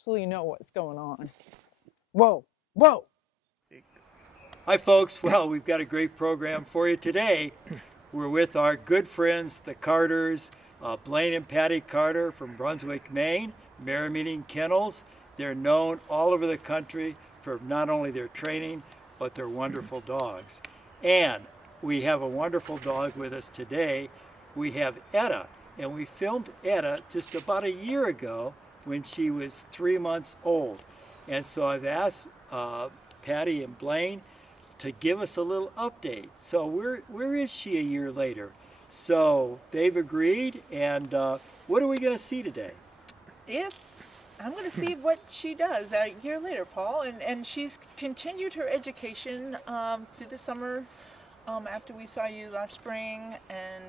absolutely know what's going on. Whoa, whoa. Hi folks, well, we've got a great program for you today. We're with our good friends, the Carters, Blaine and Patty Carter from Brunswick, Maine, Merrymeeting Kennels. They're known all over the country for not only their training, but their wonderful dogs. And we have a wonderful dog with us today. We have Etta, and we filmed Etta just about a year ago when she was 3 months old. And so I've asked Patty and Blaine to give us a little update. So where is she a year later? So they've agreed, and what are we going to see today? I'm going to see what she does a year later, Paul, and she's continued her education through the summer after we saw you last spring, and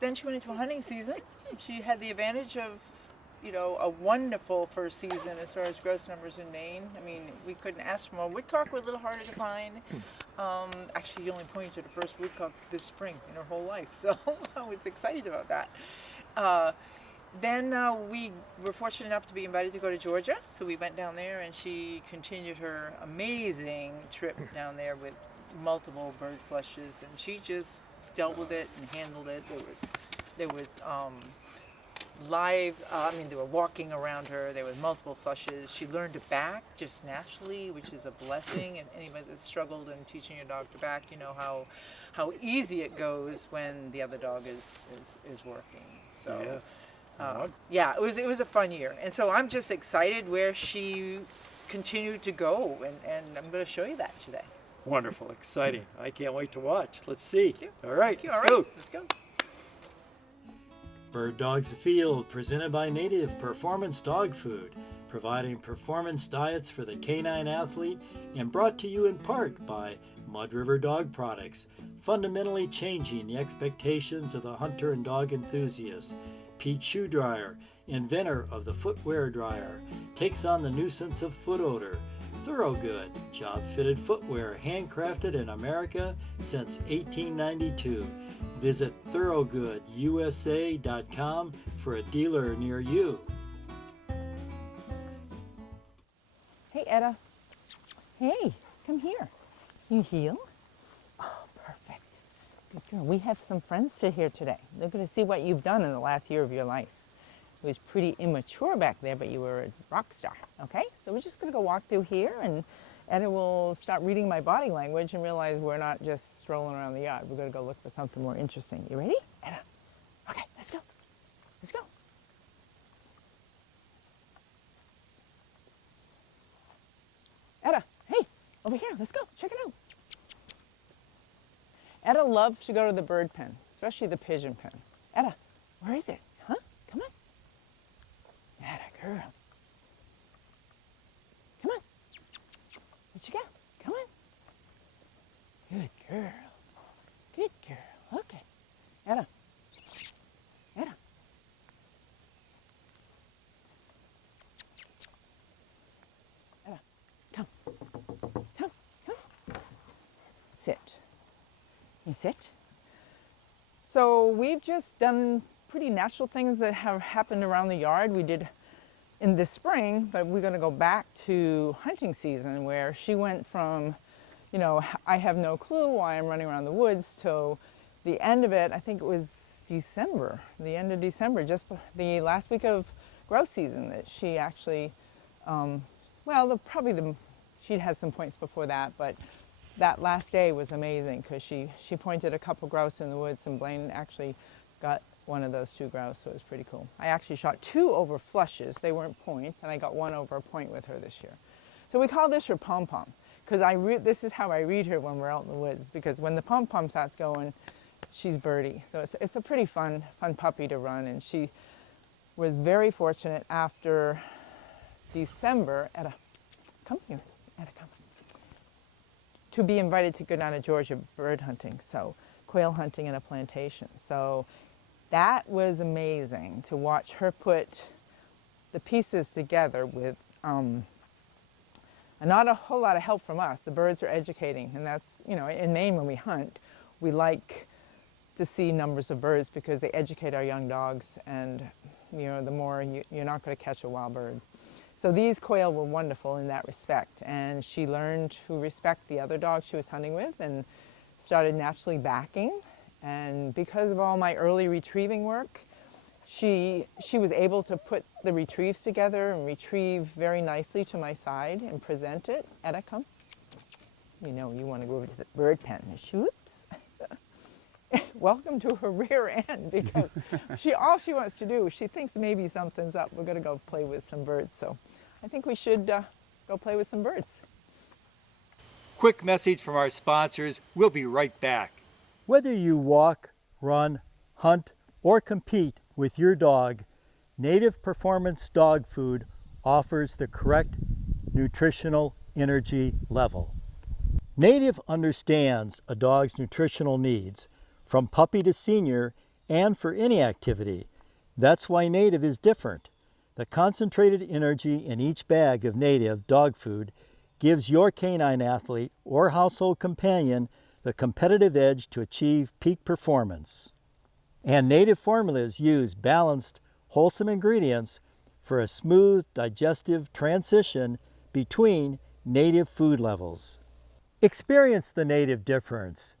then she went into a hunting season. She had the advantage of, a wonderful first season as far as gross numbers in Maine. I mean, we couldn't ask for more. Woodcock were a little harder to find. Actually, you only pointed to the first woodcock this spring in her whole life, so I was excited about that. Then we were fortunate enough to be invited to go to Georgia, so we went down there, and she continued her amazing trip down there with multiple bird flushes, and she just dealt with it and handled it. There was live, they were walking around her, there were multiple flushes. She learned to back just naturally, which is a blessing, and anybody that's struggled in teaching your dog to back, you know how easy it goes when the other dog is working. So yeah, it was a fun year, and so I'm just excited where she continued to go, and I'm going to show you that today. Wonderful, exciting. I can't wait to watch. Let's see. All right, let's go. Let's go. Bird Dogs Afield, presented by Native Performance Dog Food, providing performance diets for the canine athlete, and brought to you in part by Mud River Dog Products, fundamentally changing the expectations of the hunter and dog enthusiast. Pete Shoe Dryer, inventor of the footwear dryer, takes on the nuisance of foot odor. Thorogood, job-fitted footwear handcrafted in America since 1892. Visit thoroughgoodusa.com for a dealer near you. Hey, Etta. Hey, come here. You heal? Oh, perfect. Good girl. We have some friends to here today. They're going to see what you've done in the last year of your life. It was pretty immature back there, but you were a rock star, okay? So we're just going to go walk through here, and Etta will start reading my body language and realize we're not just strolling around the yard. We're going to go look for something more interesting. You ready, Etta? Okay, let's go. Let's go. Etta, hey, over here. Let's go. Check it out. Etta loves to go to the bird pen, especially the pigeon pen. Etta, where is it? Huh? Come on. Etta, girl. Come on. Where'd you go? Come on. Good girl. Good girl. Okay. Etta. Etta. Etta. Come. Come. Come. Sit. You sit. So we've just done pretty natural things that have happened around the yard. We did in this spring, but we're going to go back to hunting season where she went from, I have no clue why I'm running around the woods, to the end of it. I think it was December, the end of December, just the last week of grouse season, that she actually, she'd had some points before that, but that last day was amazing because she pointed a couple grouse in the woods, and Blaine actually got one of those 2 grouse, so it was pretty cool. I actually shot 2 over flushes. They weren't points, and I got 1 over a point with her this year. So we call this her pom-pom, because this is how I read her when we're out in the woods, because when the pom-pom starts going, she's birdie. So it's a pretty fun puppy to run, and she was very fortunate after December. Etta, come here. Etta, come. To be invited to go down to Georgia bird hunting, so quail hunting in a plantation. So that was amazing to watch her put the pieces together with not a whole lot of help from us. The birds are educating, and that's, in Maine when we hunt, we like to see numbers of birds because they educate our young dogs, and the more you're not going to catch a wild bird. So these quail were wonderful in that respect, and she learned to respect the other dogs she was hunting with and started naturally backing. And because of all my early retrieving work, she was able to put the retrieves together and retrieve very nicely to my side and present it. Etta, come. You want to go over to the bird pen. Shoops. Welcome to her rear end, because all she wants to do, she thinks maybe something's up. We're going to go play with some birds. So I think we should go play with some birds. Quick message from our sponsors. We'll be right back. Whether you walk, run, hunt, or compete with your dog, Native Performance Dog Food offers the correct nutritional energy level. Native understands a dog's nutritional needs from puppy to senior and for any activity. That's why Native is different. The concentrated energy in each bag of Native dog food gives your canine athlete or household companion the competitive edge to achieve peak performance. And Native formulas use balanced, wholesome ingredients for a smooth, digestive transition between Native food levels. Experience the Native difference.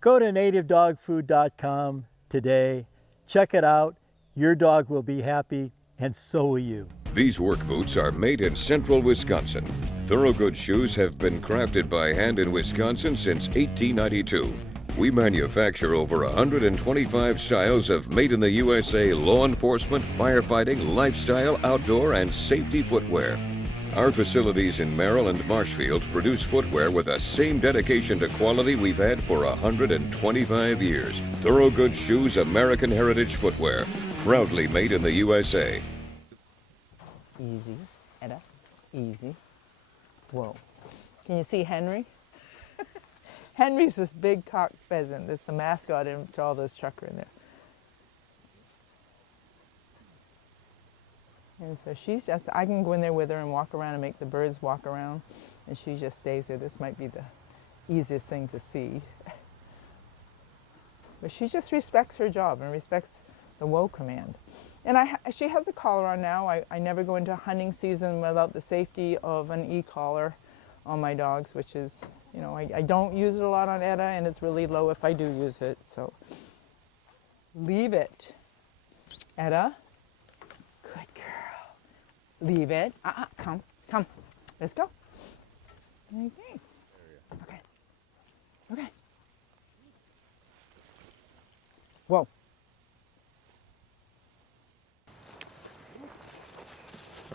Go to nativedogfood.com today. Check it out. Your dog will be happy, and so will you. These work boots are made in central Wisconsin. Thorogood shoes have been crafted by hand in Wisconsin since 1892. We manufacture over 125 styles of made in the USA law enforcement, firefighting, lifestyle, outdoor, and safety footwear. Our facilities in Merrill and Marshfield produce footwear with the same dedication to quality we've had for 125 years. Thorogood Shoes American Heritage Footwear, proudly made in the USA. Easy, Etta, easy. Whoa. Can you see Henry? Henry's this big cocked pheasant. That's the mascot to all those chukar in there. And so I can go in there with her and walk around and make the birds walk around, and she just stays there. This might be the easiest thing to see. But she just respects her job and respects the whoa command. And she has a collar on now. I never go into hunting season without the safety of an e-collar on my dogs, which is, I don't use it a lot on Etta, and it's really low if I do use it. So leave it. Etta, good girl. Leave it. Come. Let's go. Okay. Okay. Whoa.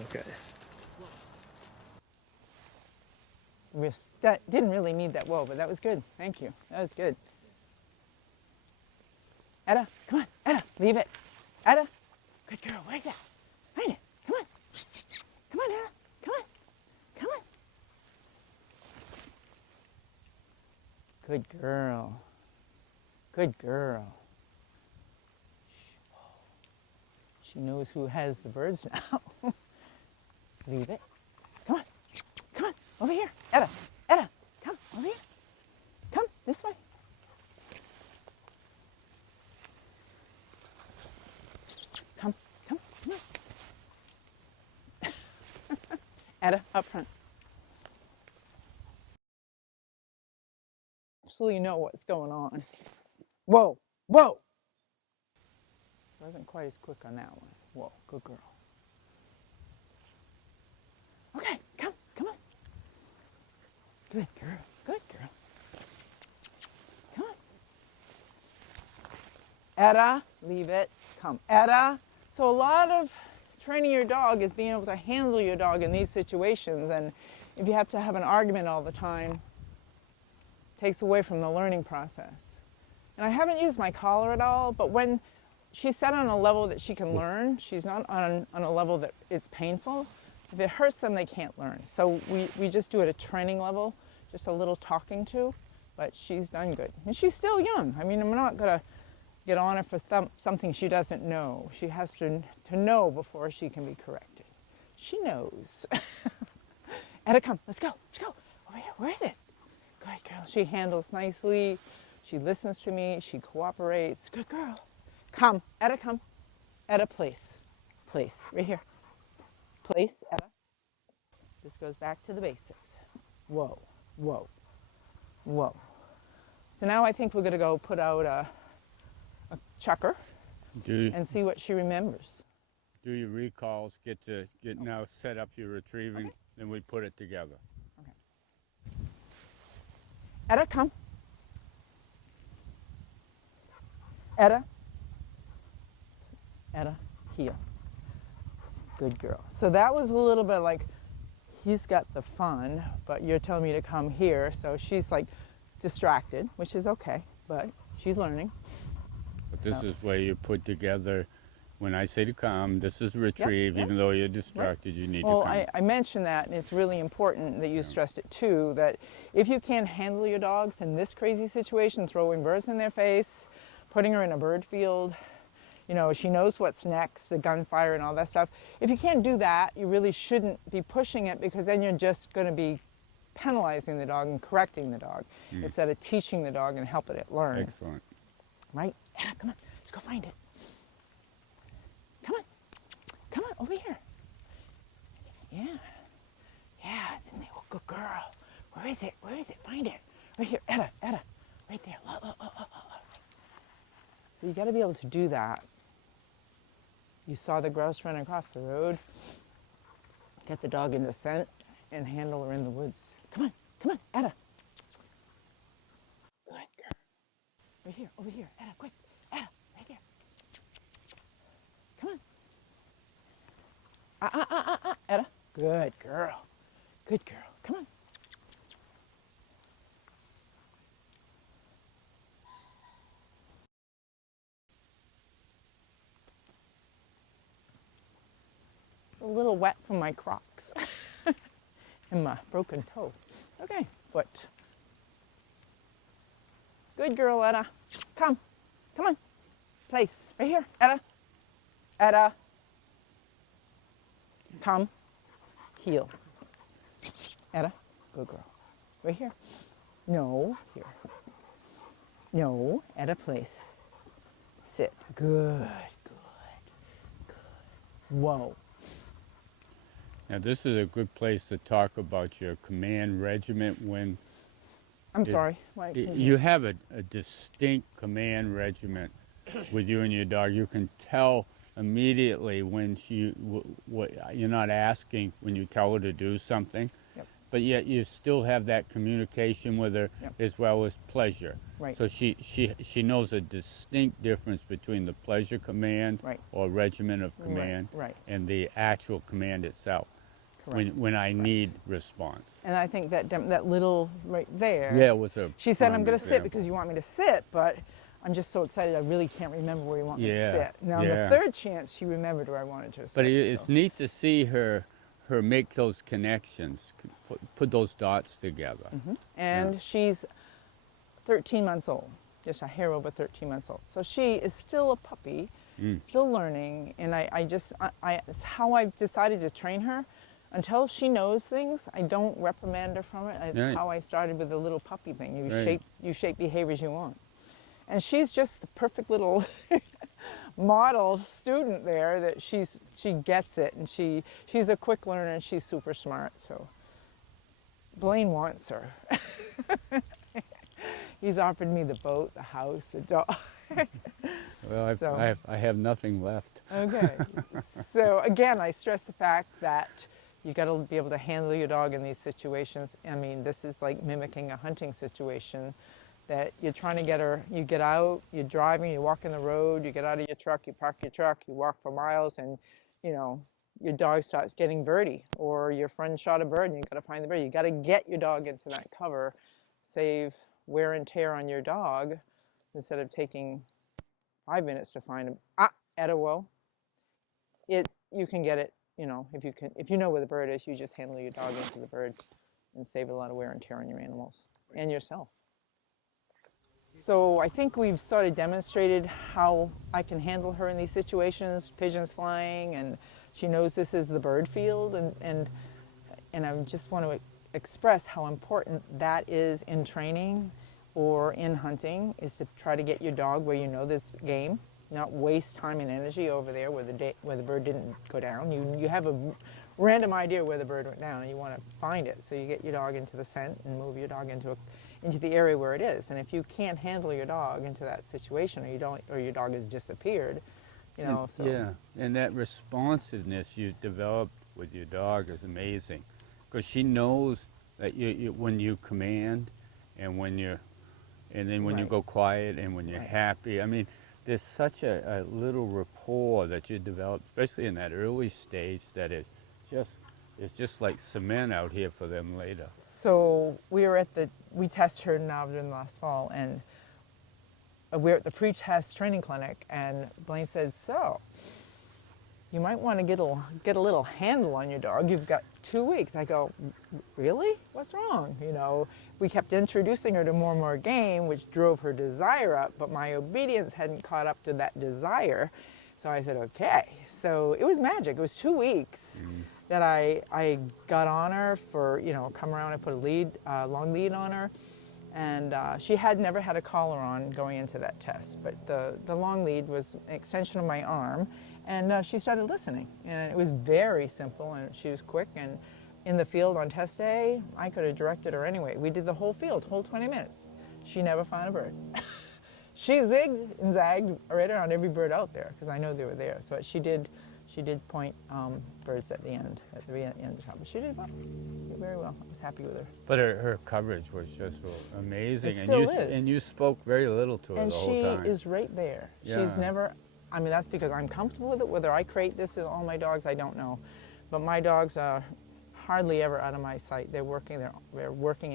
Okay. That didn't really need that whoa, but that was good. Thank you. That was good. Etta, come on. Etta, leave it. Etta, good girl. Where's that? Find it. Come on. Come on, Etta. Come on. Come on. Good girl. Good girl. She knows who has the birds now. Leave it. Come on. Come on. Over here. Etta. Etta. Come. Over here. Come. This way. Come. Come. Come on. Etta, up front. Absolutely know what's going on. Whoa. Whoa. Wasn't quite as quick on that one. Whoa. Good girl. Okay, come on. Good girl, good girl. Come on. Etta, leave it. Come, Etta. So a lot of training your dog is being able to handle your dog in these situations, and if you have to have an argument all the time, it takes away from the learning process. And I haven't used my collar at all, but when she's set on a level that she can learn, she's not on a level that it's painful. If it hurts them, they can't learn. So we just do it at a training level, just a little talking to, but she's done good. And she's still young. I mean, I'm not gonna get on her for something she doesn't know. She has to know before she can be corrected. She knows. Etta, come, let's go. Over here, where is it? Good girl, she handles nicely. She listens to me, she cooperates. Good girl. Come, Etta, come. Etta, please. place, right here. Place, Etta. This goes back to the basics. Whoa, whoa, whoa. So now I think we're going to go put out a chucker and see what she remembers. Do your recalls, get now set up your retrieving, Okay. then we put it together. Okay. Etta, come. Etta. Etta, heel. Good girl. So that was a little bit like, he's got the fun, but you're telling me to come here. So she's like distracted, which is okay, but she's learning. But this So- is where you put together, when I say to come, this is retrieve, yep. even though you're distracted, you need Well, to come. I mentioned that, and it's really important that you stressed it too, that if you can't handle your dogs in this crazy situation, throwing birds in their face, putting her in a bird field, you know, she knows what's next, the gunfire and all that stuff. If you can't do that, you really shouldn't be pushing it, because then you're just going to be penalizing the dog and correcting the dog instead of teaching the dog and helping it learn. Excellent. Right? Anna, come on, let's go find it. Come on, come on, over here. Yeah, yeah, it's in there. Oh, good girl. Where is it? Where is it? Find it. Right here, Etta, right there. Look, look, look, look, look. So you got to be able to do that. You saw the grouse run across the road. Get the dog in the scent and handle her in the woods. Come on, Etta. Good girl. Right here, over here, Etta, quick. Etta, right there. Come on. Etta. Good girl. Good girl. Come on. A little wet from my Crocs and my broken toe. Okay, foot. Good girl, Etta. Come on. Place, right here, Etta. Come, heel. Etta, good girl. Right here. No, here. No, Etta, place. Sit. Good. Whoa. Now this is a good place to talk about your command regiment when I'm sorry. Why, you have a distinct command regiment with you and your dog. You can tell immediately when what you're not asking when you tell her to do something, Yep. but yet you still have that communication with her Yep. as well as pleasure. Right. So she knows a distinct difference between the pleasure command Right. or regiment of command right. and the actual command itself. Correct. When I need response. And I think that little right there. Yeah, it was a. She said, prime "I'm going to sit example. because you want me to sit," but I'm just so excited. I really can't remember where you want me to Yeah, sit. Now, yeah. the third chance, she remembered where I wanted her to sit. But it's so. neat to see her make those connections, put those dots together. And she's 13 months old, just a hair over 13 months old. So she is still a puppy, still learning. And it's how I've decided to train her. Until she knows things, I don't reprimand her from it. It's Right. how I started with the little puppy thing. You Right. shape behaviors you want. And she's just the perfect little model student there that she gets it, and she's a quick learner and she's super smart. So Blaine wants her. He's offered me the boat, the house, the dog. Well, So- I have nothing left. Okay. So again, I stress the fact that you got to be able to handle your dog in these situations. I mean, this is like mimicking a hunting situation, that you're trying to get her, you get out, you're driving, you're walking the road, you get out of your truck, you park your truck, you walk for miles, and you know, your dog starts getting birdie, or your friend shot a bird and you got to find the bird. You got to get your dog into that cover, save wear and tear on your dog, instead of taking 5 minutes to find him. Etta, whoa. You can get it, you know, if you know where the bird is, you just handle your dog into the bird and save a lot of wear and tear on your animals and yourself. So I think we've sort of demonstrated how I can handle her in these situations, pigeons flying, and she knows this is the bird field, and I just want to express how important that is in training or in hunting, is to try to get your dog where you know there's game not waste time and energy over there where the bird didn't go down. You have a random idea where the bird went down, and you want to find it. So you get your dog into the scent and move your dog into the area where it is. And if you can't handle your dog into that situation, or your dog has disappeared, you know. So. Yeah, and that responsiveness you developed with your dog is amazing, because she knows that when you command, and then when you go quiet, and when you're happy. I mean, there's such a little rapport that you develop, especially in that early stage, that it's just like cement out here for them later. So we tested her now during last fall, and we're at the pre-test training clinic, and Blaine says, so you might want to get a little handle on your dog. You've got 2 weeks. I go, really? What's wrong? You know, we kept introducing her to more and more game, which drove her desire up, but my obedience hadn't caught up to that desire. So I said, okay. So it was magic. It was 2 weeks that I got on her for, you know, come around. I put a long lead on her. And she had never had a collar on going into that test, but the long lead was an extension of my arm, and she started listening. And it was very simple, and she was quick. And in the field on test day, I could have directed her anyway. We did the whole field, whole 20 minutes. She never found a bird. She zigged and zagged right around every bird out there, because I know they were there. So she did point birds at the end of the top. But she did well. She did very well. I was happy with her. But her coverage was just amazing. It still is. And you spoke very little to her the whole time. And she is right there. Yeah. She's never, I mean, that's because I'm comfortable with it. Whether I create this with all my dogs, I don't know. But my dogs are hardly ever out of my sight. They're working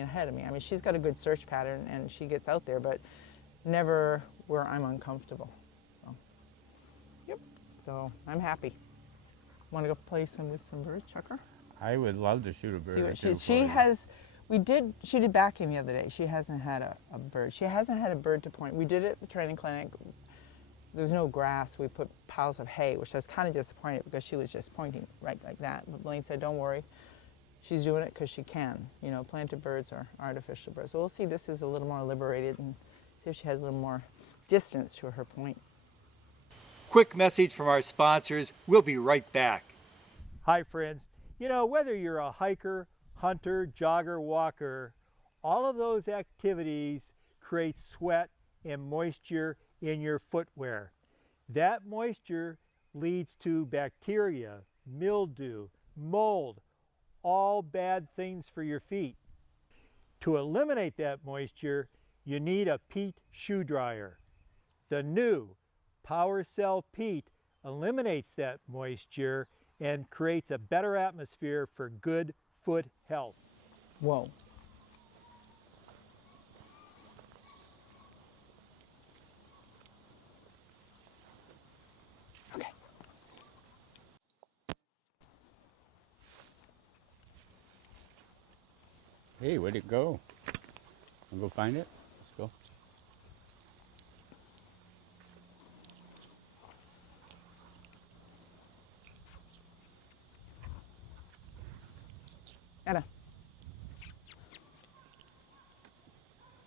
ahead of me. I mean, she's got a good search pattern, and she gets out there, but never where I'm uncomfortable. So, yep. So I'm happy. Want to go play with some birds, Chucker? I would love to shoot a bird. See or what two she for has. She did backing the other day. She hasn't had a bird. She hasn't had a bird to point. We did it at the training clinic. There was no grass. We put piles of hay, which I was kind of disappointed because she was just pointing right like that. But Blaine said, don't worry. She's doing it because she can. You know, planted birds are artificial birds. So we'll see. This is a little more liberated, and see if she has a little more distance to her point. Quick message from our sponsors. We'll be right back. Hi, friends. You know, whether you're a hiker, hunter, jogger, walker, all of those activities create sweat and moisture in your footwear. That moisture leads to bacteria, mildew, mold, all bad things for your feet. To eliminate that moisture, you need a peat shoe dryer. The new PowerCell Peat eliminates that moisture and creates a better atmosphere for good foot health. Whoa. Okay. Hey, where'd it go? Wanna go find it? Let's go. Etta.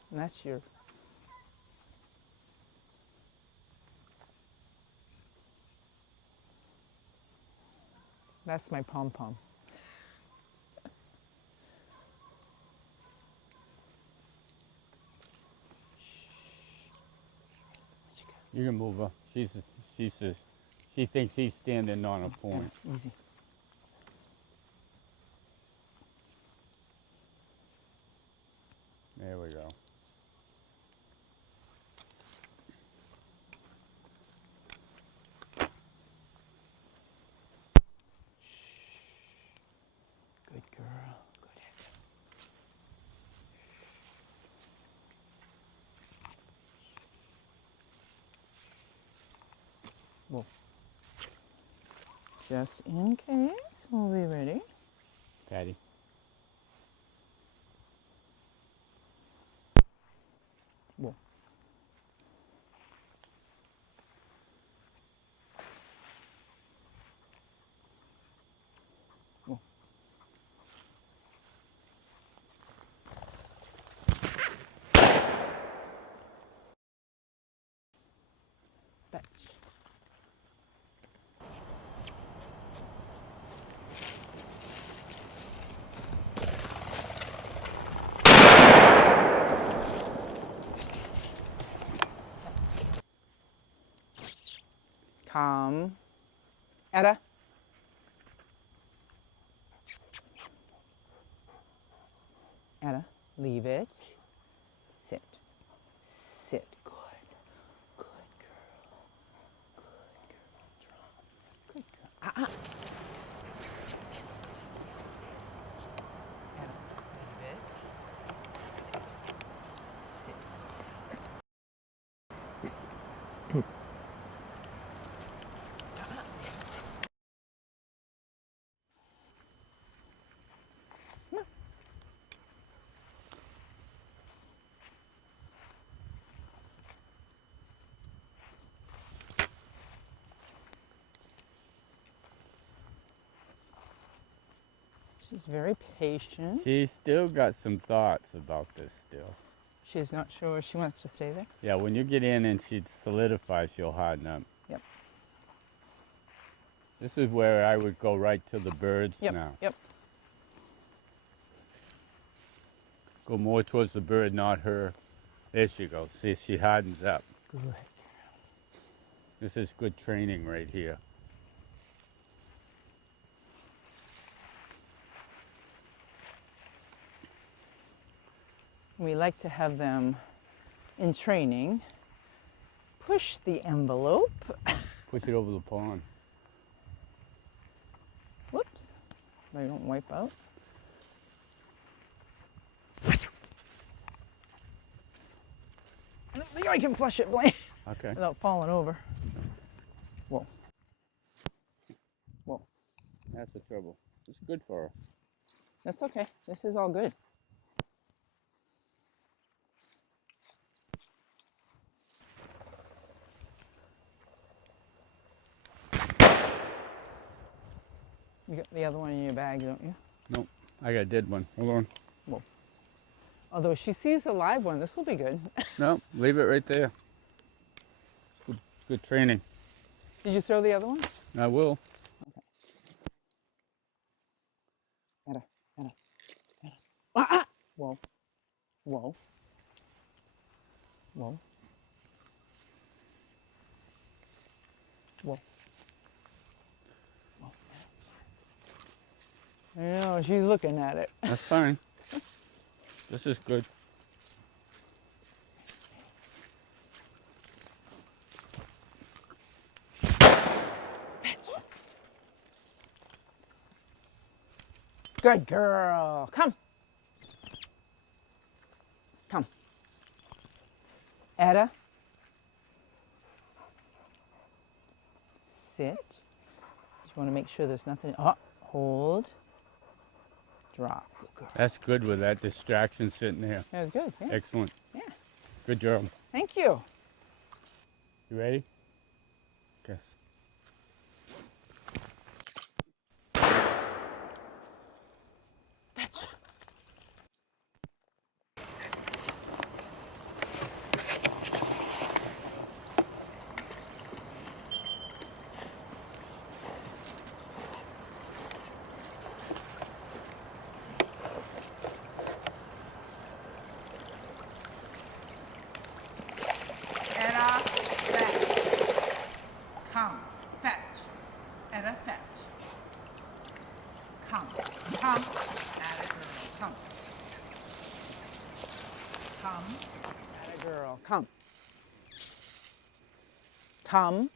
And that's your... That's my pom-pom. You can move her. She thinks he's standing on a point. Easy. There we go. Good girl. Good head. Well, just in case, we'll be ready. Patty. Well. Well. Fetch. Come. Etta. Etta, leave it. Sit. Sit. Good. Good girl. Good girl. Drop. Good girl. Etta, leave it. Sit. Sit. She's very patient. She's still got some thoughts about this still. She's not sure she wants to stay there. Yeah, when you get in and she solidifies, she'll harden up. Yep. This is where I would go right to the birds Yep. now. Yep. Go more towards the bird, not her. There she goes. See, she hardens up. Good. This is good training right here. We like to have them in training. Push the envelope. Push it over the pond. Whoops. They don't wipe out. I don't think I can flush it, Blaine, Okay. without falling over. Whoa. Whoa. That's the trouble. It's good for her. That's okay. This is all good. You got the other one in your bag, don't you? Nope. I got a dead one. Hold on. Whoa. Although she sees a live one, this will be good. No, leave it right there. Good, good training. Did you throw the other one? I will. Etta, Etta, Etta. Ah, ah! Whoa. Whoa. Whoa. Whoa. Whoa. I know, she's looking at it. That's fine. This is good. Good girl. Come. Come. Etta. Sit. Just want to make sure there's nothing. Oh, hold. Drop. Good girl. That's good with that distraction sitting there. That was good. Yeah. Excellent. Yeah. Good job. Thank you. You ready? Guess. Etta, fetch. Come, fetch. Etta, fetch. Come, come. Atta girl, come. Come. Atta girl, come. Come.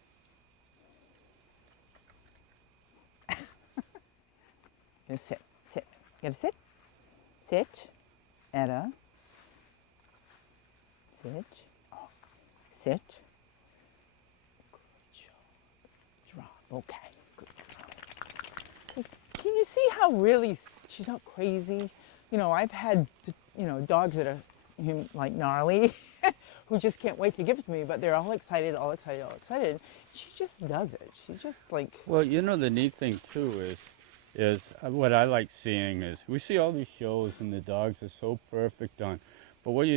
You sit, sit. You gotta sit. Sit. Etta. Sit. Sit. Good job. Drop. Okay. Good job. So can you see how really she's not crazy? You know, I've had, you know, dogs that are like gnarly who just can't wait to give it to me, but they're all excited, all excited, all excited. She just does it. She's just like. Well, you know, the neat thing too is what I like seeing is we see all these shows and the dogs are so perfect on, but what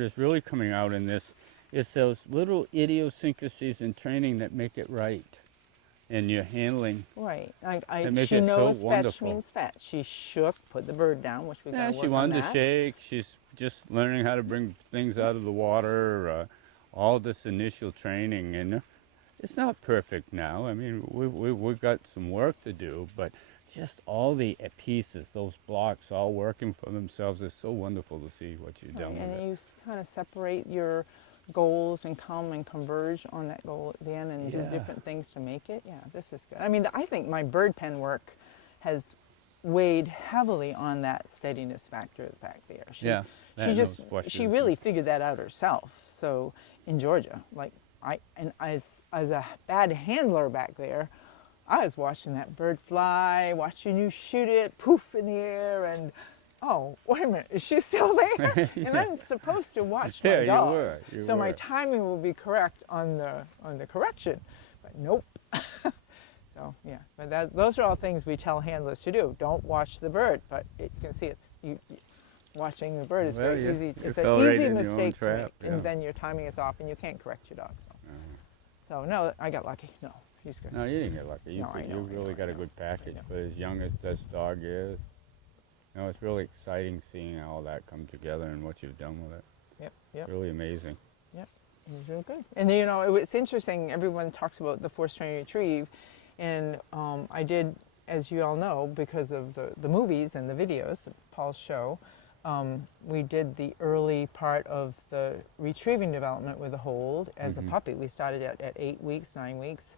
is really coming out in this is those little idiosyncrasies in training that make it right in your handling. Right. That make She it so knows fetch wonderful. means fetch. She shook, put the bird down, which we got Yeah, to she work on wanted to that. shake. She's just learning how to bring things out of the water. All this initial training, and it's not perfect now. I mean, we've got some work to do, but just all the pieces, those blocks all working for themselves, is so wonderful to see what you've done with And it. you kind of separate your goals and come and converge on that goal at the end and do Yeah. different things to make it. Yeah, this is good. I mean, I think my bird pen work has weighed heavily on that steadiness factor back there. She those flushes she and- really figured that out herself. So in Georgia, like as a bad handler back there, I was watching that bird fly, watching you shoot it, poof in the air, and oh, wait a minute, is she still there? And I'm supposed to watch my Yeah, dog, you were. You so my were. timing will be correct on the correction. But nope. So yeah, but those are all things we tell handlers to do. Don't watch the bird, but you can see watching the bird is Well, very you- easy. you It's fell an right easy in your own mistake to make, trap, yeah. and then your timing is off, and you can't correct your dog. So no, I got lucky. No, he's good. No, you didn't get lucky. No, I know, You I really know, got I a know. good package know. for as young as this dog is. No, it's really exciting seeing all that come together and what you've done with it. Yep. Really amazing. He's real good. And you know, it's interesting. Everyone talks about the force train retrieve, and I did, as you all know, because of the movies and the videos of Paul's show. We did the early part of the retrieving development with the hold as a puppy. We started at 8 weeks, 9 weeks,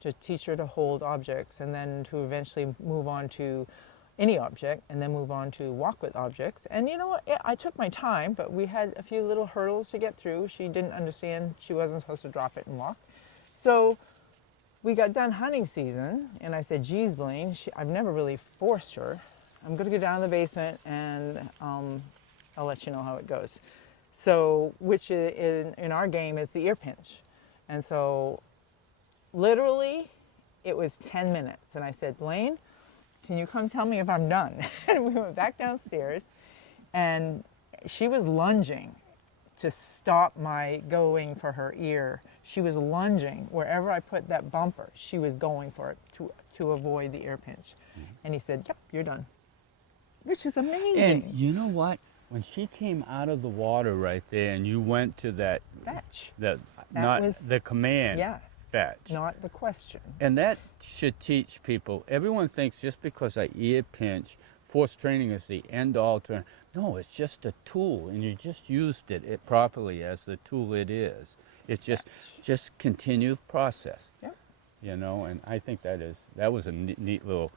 to teach her to hold objects, and then to eventually move on to any object, and then move on to walk with objects. And you know what? I took my time, but we had a few little hurdles to get through. She didn't understand she wasn't supposed to drop it and walk. So we got done hunting season, and I said, geez, Blaine, I've never really forced her. I'm going to go down to the basement, and I'll let you know how it goes. So, which in our game is the ear pinch. And so literally it was 10 minutes. And I said, Blaine, can you come tell me if I'm done? And we went back downstairs, and she was lunging to stop my going for her ear. She was lunging wherever I put that bumper. She was going for it to avoid the ear pinch. And he said, yep, you're done. Which is amazing. And you know what? When she came out of the water right there, and you went to that Fetch. not was- the command Yeah, fetch. not the question. And that should teach people. Everyone thinks just because I ear pinch, force training is the end all to. No, it's just a tool, and you just used it properly as the tool it is. It's just continued process. Yep. You know, and I think that was a neat little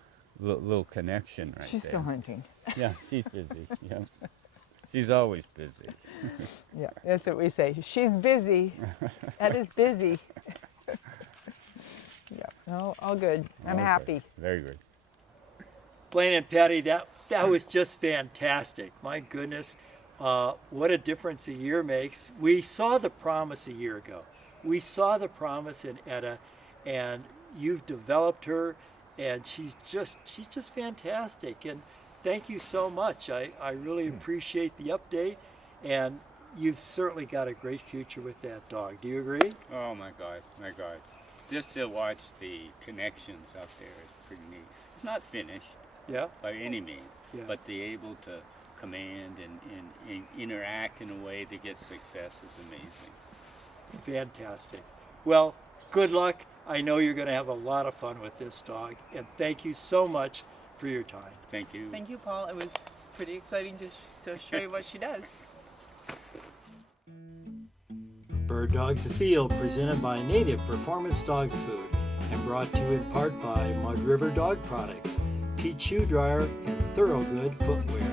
connection right She's there. still hunting. Yeah, she's busy. Yeah, she's always busy. Yeah, that's what we say. She's busy. That is busy. Yeah, no, all good. I'm Okay. happy. Very good. Blaine and Patty, that was just fantastic. My goodness, what a difference a year makes. We saw the promise a year ago. We saw the promise in Etta, and you've developed her, and she's just fantastic. And thank you so much. I really appreciate the update, and you've certainly got a great future with that dog. Do you agree? Oh my God. Just to watch the connections out there is pretty neat. It's not finished Yeah. by any means, Yeah. but the able to command and interact in a way to get success is amazing. Fantastic. Well, good luck. I know you're going to have a lot of fun with this dog, and thank you so much for your time. Thank you. Thank you, Paul. It was pretty exciting to show you what she does. Bird Dogs Afield, presented by Native Performance Dog Food, and brought to you in part by Mud River Dog Products, Pete Shoe Dryer, and Thorogood Footwear.